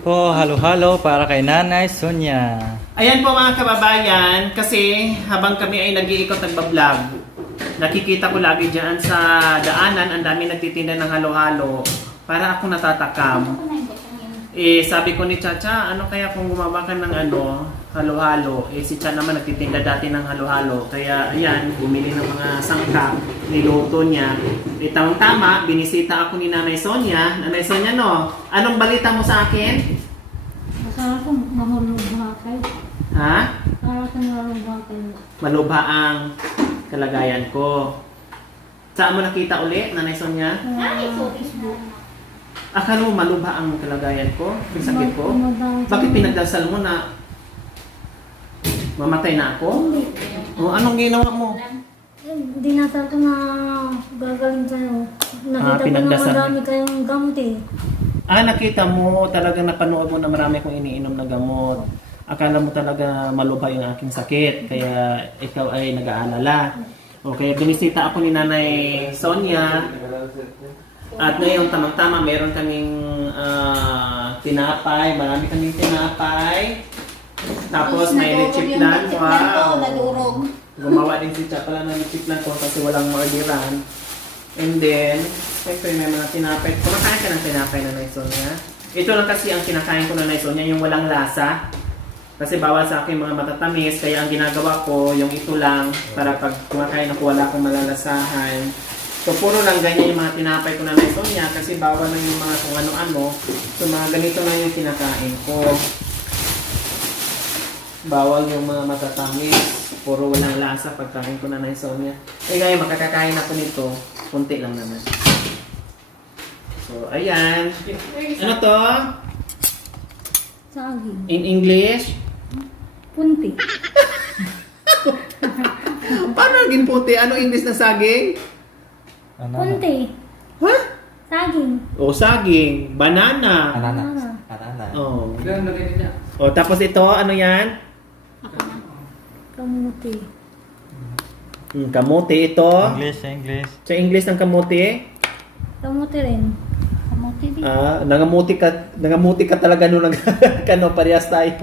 po, halo-halo para kay Nanay Sonia. Ayan po mga kababayan, kasi habang kami ay nag-iikot nagbablog, nakikita ko lagi dyan sa daanan, ang dami nagtitinda ng halo-halo. Para ako natatakam. Sabi ko ni Chacha, ano kaya kung gumawa ka ng halo-halo? Si Cha naman nagtitinda dati ng halo-halo. Kaya ayan, bumili ng mga sangkap, niluto niya. Tamang-tama, binisita ako ni Nanay Sonia. Nanay Sonia, no? Anong balita mo sa akin? Masarap kung mahulog kayo. Ha? Masarap kung mahulog kayo. Malubha ang kalagayan ko. Saan mo nakita ulit, Nanay Sonia? Akala mo malubha ang kalagayan ko? Yung sakit ko? Bakit pinagdasal mo na mamatay na ako? O, anong ginawa mo? Dinasal ko na gagaling sa'yo. Nakita ko na pinagdasal. madami kayong gamot eh. Nakita mo, talagang napanood mo na marami kong iniinom na gamot. Akala mo talaga malubha yung aking sakit, kaya ikaw ay nag-aalala. Okay, binisita ako ni Nanay Sonia. At ngayon, tamang-tama, meron kaming tinapay. Marami kaming tinapay. Tapos may lechiplan. Wow! Gumawa din si Cha pala ng lechiplan ko kasi walang orderan. And then, siyempre may mga tinapay. Kumakain ka ng tinapay na Nanay Sonia. Ito lang kasi ang kinakain ko na Nanay Sonia, yung walang lasa. Kasi bawal sa akin mga matatamis, kaya ang ginagawa ko, yung ito lang, para pag kumakain ako wala akong malalasahan. So, puro lang ganyan yung mga tinapay ko na Nanay Sonia kasi bawal na yung mga kung ano-ano. So, mga ganito na yung kinakain ko. Bawal yung mga matatamis. Puro walang lasa pagkain ko na Nanay Sonia. Ngayon, makakakain ako nito. Kunti lang naman. So, ayan. Ano to? Saging. In English? Punti. Paano naging puti? Ano English na saging? Punti. Ha? Saging. O, saging. Banana. Banana. Oh. O, tapos ito, ano yan? Kamuti. Kamote ito. English. Sa English ng kamote? Kamuti rin. Kamuti din. Nangamuti ka talaga nung kano parehas tayo.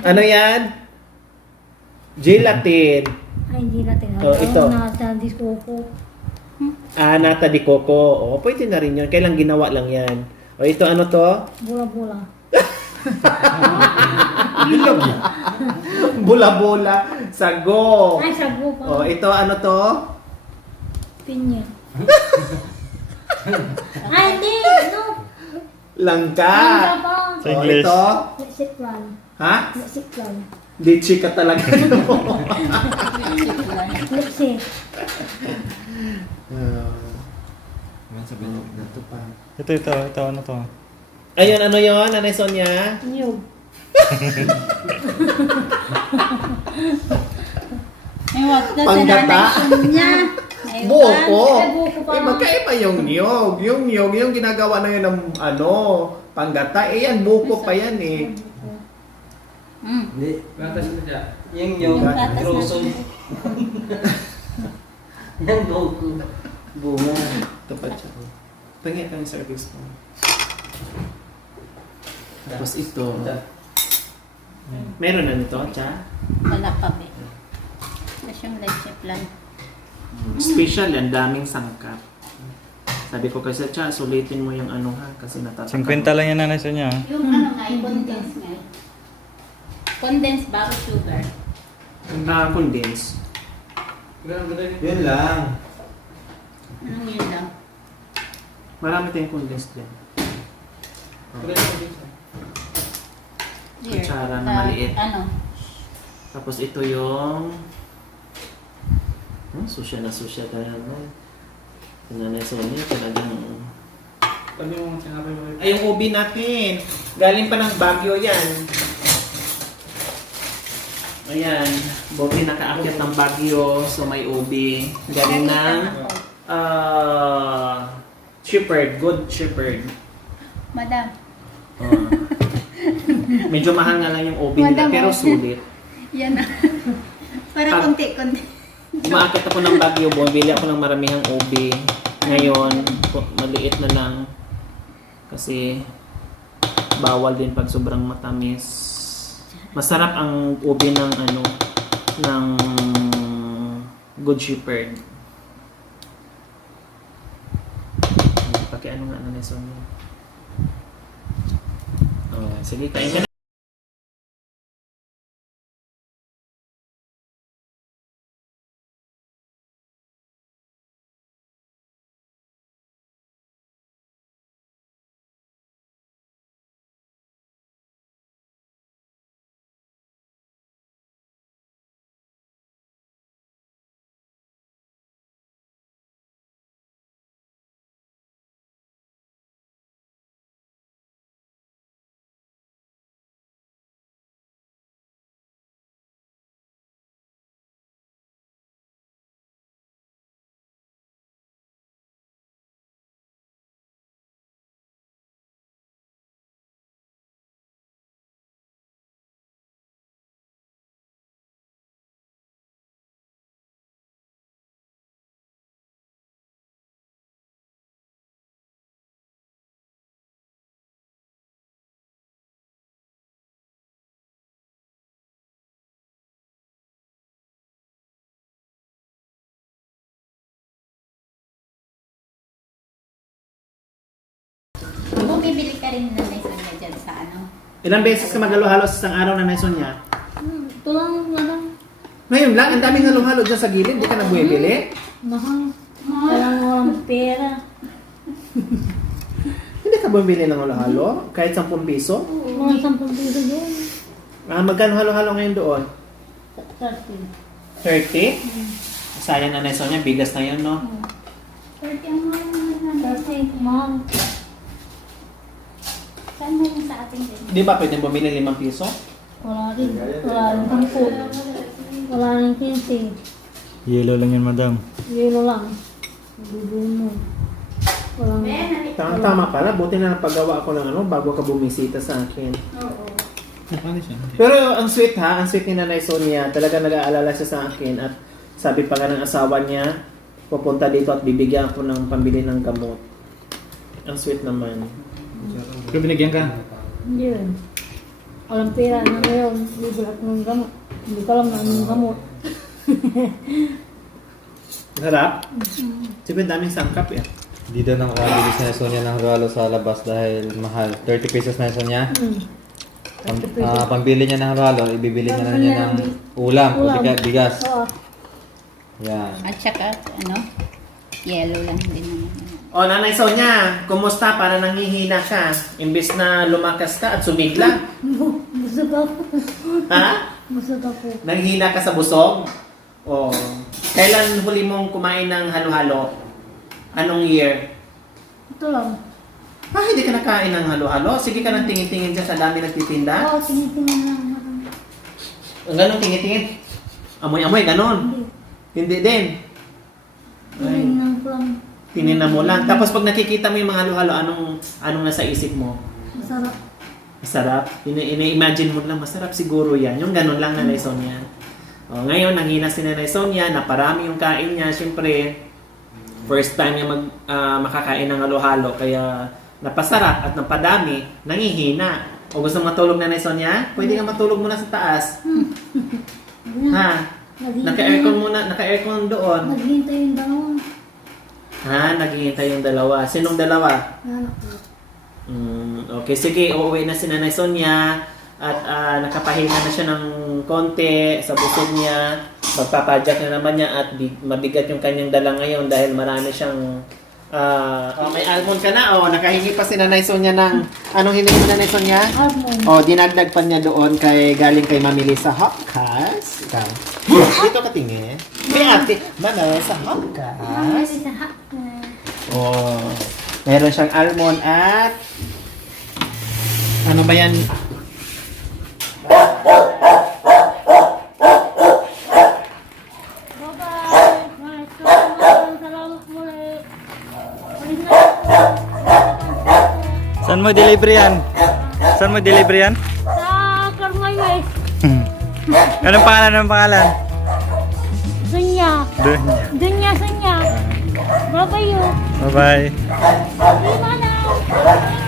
Ano yan? Gelatin. Ay, hindi natin. Ito. Nasa diskoko. Nata di coco. O, pwede na rin yun. Kailang ginawa lang yan. O, ito ano to? Bula-bula. Bula-bula. Sago. Ay, sago pa. O, ito ano to? Pinya. Ay, hindi. No. Langka. Langka pa. Sa English. Ito? Siklan. Ha? Siklan. Ditchi ka talaga. Lipsi. Ito, ano to? Ayun, ano yon, Nanay Sonia? Niyog. Panggata? Niya. Buko. Buko pa. Magkaiba yung niyog. Yung niyog, yung ginagawa na yun ng panggata. Yan, buko pa yan eh. Hindi. Gatas na siya. Yung gatas na troso. Yan, buko. Bunga. Ito pa siya. Pangit ang service ko. Tapos ito. Meron na nito, Cha? Wala pa be. Tapos yung leche plan. Special yan, daming sangkap. Sabi ko kasi, Cha, sulitin mo yung kasi natataka. 50 lang yan, Nanay Sonia. Yung nga, yung condensed milk. Condensed bottle sugar. Na-condense. Yun lang. Anong yun lang? Marami tayong condensed din. Here. Kutsara na maliit. Ano? Tapos ito yung susya na talaga. Nanay Sonia talagang Ano yung sinabi mo? ay yung ubi natin. Galing pa ng Baguio yan. Ayan, Bobby nakaakyat ng Baguio, so may ubi. Galing ng Shepherd, Good Shepherd. Madam. Medyo mahal nga lang yung ubi nila, Madam, pero sulit. Yan na. Para konti-konti. Umaakit ako ng Baguio, bumili ako ng maramihang ubi. Ngayon, maliit na lang. Kasi bawal din pag sobrang matamis. Masarap ang ube ng ng Good Shepherd. Pakiano nga na Sonia. Oh, sige, kain ka na. Bumibili ka rin ng Sonia dyan sa ano? Ilang beses ka maghalo-halo sa isang araw na Sonia? Ito lang, Ngayon lang, ang daming halo-halo dyan sa gilid. Di ka na bumibili? mahal. Walang pera. Hindi ka bumibili ng halo-halo? Kahit 10 piso? Mga 10 piso yun. Magkano halo-halo ngayon doon? 30. 30? Sayang na Sonia, bigas na yun, no? 30 ang mahal naman. 30, mahal. Saan mo yung sa ating din? Di ba pwedeng bumili 5 piso? Wala rin. Wala rin 10. Wala rin 15. Yellow lang yun, madam. Yelo lang. Bibili mo. Walang... Tama pala, buti na napagawa ako ng bago ka bumisita sa akin. Oo. Ano siya? Pero ang sweet ha, ang sweet ni Nanay Sonia, talaga nag-aalala siya sa akin at sabi pa nga ng asawa niya, pupunta dito at bibigyan ako ng pambili ng gamot. Ang sweet naman. Pero binigyan ka? Hindi rin. Walang pera na ngayon. Bibili ako ng gamot. Hindi ko alam na anong gamot. Harap? Siyempre daming sangkap eh. Hindi daw nakakabili si Sonia ng halo sa labas dahil mahal. 30 pesos na Sonia. Pambili niya ng halo, ibibili niya na niya ng ulam o di kaya bigas. Oo. Yan. At saka, yellow lang din naman. O Nanay Sonia, kumusta? Para nanghihina ka. Imbis na lumakas ka at sumigla. Busog ako. Ha? Busog ako. Nanghihina ka sa busog? O, kailan huli mong kumain ng halo-halo? Anong year? Ito lang. Hindi ka nakain ng halo-halo? Sige ka nang tingin-tingin dyan sa dami nagtitinda. Oo, tinitingnan lang. Ang ganun tingin-tingin. Amoy-amoy, ganun. Hindi din. Tinignan ko lang. Tinignan mo lang. Tapos pag nakikita mo yung mga halo-halo, anong nasa isip mo? Masarap. Masarap? Ini-imagine mo lang, masarap siguro yan. Yung ganun lang, Nanay Sonia. O, ngayon, nanghina si Nanay Sonia, naparami yung kain niya. Siyempre, first time niya makakain ng halo-halo, kaya napasarap at napadami, nangihina. O gusto mo matulog, Nanay Sonia? Pwede ka matulog muna sa taas. Ha? Naka-aircon muna, naka-aircon doon. Naghihintay yung dalawa. Naghihintay yung dalawa. Sinong dalawa? Anak ko. Okay, sige, uuwi na si Nanay Sonia at nakapahinga na siya ng konti sa busog niya. Magpapadyak na naman niya at mabigat yung kanyang dala ngayon dahil marami siyang may almond ka na. Nakahingi pa si Nanay Sonia ng anong hiningi mo, Nanay Sonia? Almond. Dinagdag pa niya doon galing kay Mami Lisa Hopcas. Ikaw. Dito ka tingin. May ate, Mami sa Hopcas. Meron siyang almond at ano ba yan? Bye-bye. Salamat muli. Saan mo delivery yan? Saan mo delivery yan? Sa Carmay. Anong pangalan? Anong pangalan? Sunya. Doon. Dunya, Sunya. Bye-bye. Bye-bye. Bye-bye.